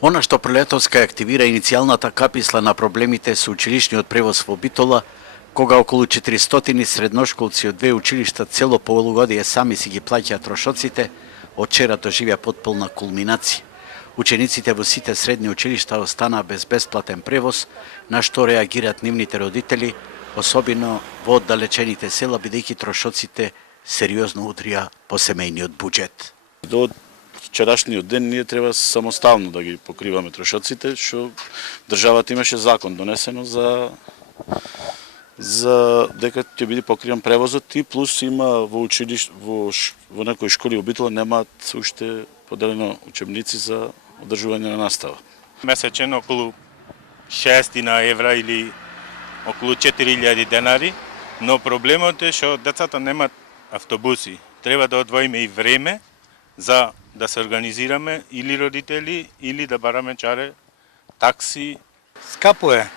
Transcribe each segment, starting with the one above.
Она што пролетоска активира иницијалната каписла на проблемите со училишниот превоз во Битола, кога околу 400 средношколци од две училишта цело полугодие сами си ги плаќаат трошоците, од вчера доживеа потполна кулминација. Учениците во сите средни училишта останаа без бесплатен превоз, на што реагираат нивните родители, особено во оддалечените села, бидејќи трошоците сериозно удрија по семејниот буџет. До вчерашниот ден ние треба самостално да ги покриваме трошоците, што државата имаше закон донесено за дека ќе биде покриван превозот и плюс има во во некои школи во Битола немаат уште поделено учебници за одржување на настава. Месечен околу 600 евра или околу 4000 денари, но проблемот е што децата немаат автобуси. Треба да одвоиме и време за да се организираме или родители, или да бараме чаре, такси. Скапо е.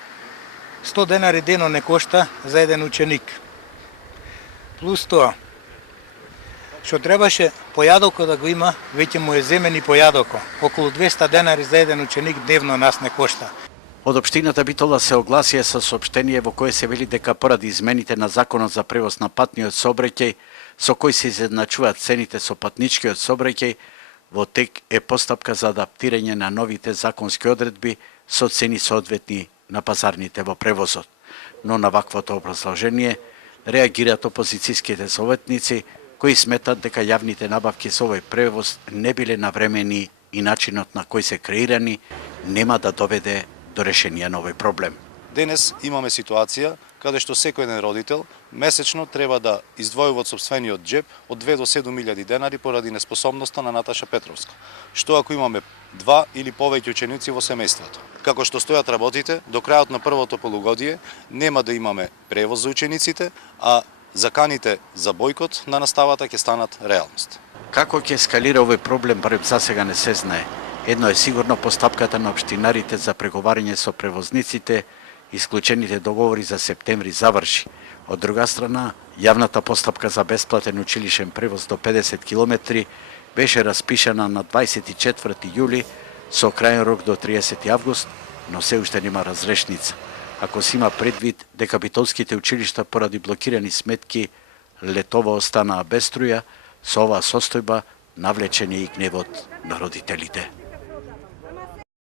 100 денари дено не кошта за еден ученик. Плюс тоа, што требаше појадоко да го има, веќе му е земен и појадоко. Околу 200 денари за еден ученик дневно нас не кошта. Од општината Битола се огласија со соопштение во кое се вели дека поради измените на Законот за превоз на патниот сообраќај, со кој се изедначуваат цените со патничкиот сообраќај, во тек е постапка за адаптирање на новите законски одредби со цени соодветни на пазарните во превозот. Но на ваквото образложение реагираат опозицијските советници, кои сметат дека јавните набавки со овој превоз не биле навремени и начинот на кој се креирани нема да доведе до решение на овој проблем. Денес имаме ситуација каде што секој еден родител месечно треба да издвојува од сопствениот џеб од 2 до 7.000 денари поради неспособноста на Наташа Петровска. Што ако имаме 2 или повеќе ученици во семејството? Како што стојат работите, до крајот на првото полугодие нема да имаме превоз за учениците, а заканите за бојкот на наставата ќе станат реалност. Како ќе ескалира овој проблем, барем засега не се знае. Едно е сигурно, постапката на општинарите за преговарање со превозниците, исклучените договори за септември заврши. Од друга страна, јавната постапка за бесплатен училишен превоз до 50 километри беше распишана на 24 јули со крајен рок до 30 август, но се уште нема разрешница. Ако се има предвид дека битолските училишта поради блокирани сметки летово останаа без струја, со оваа состојба навлечен е и гневот на родителите.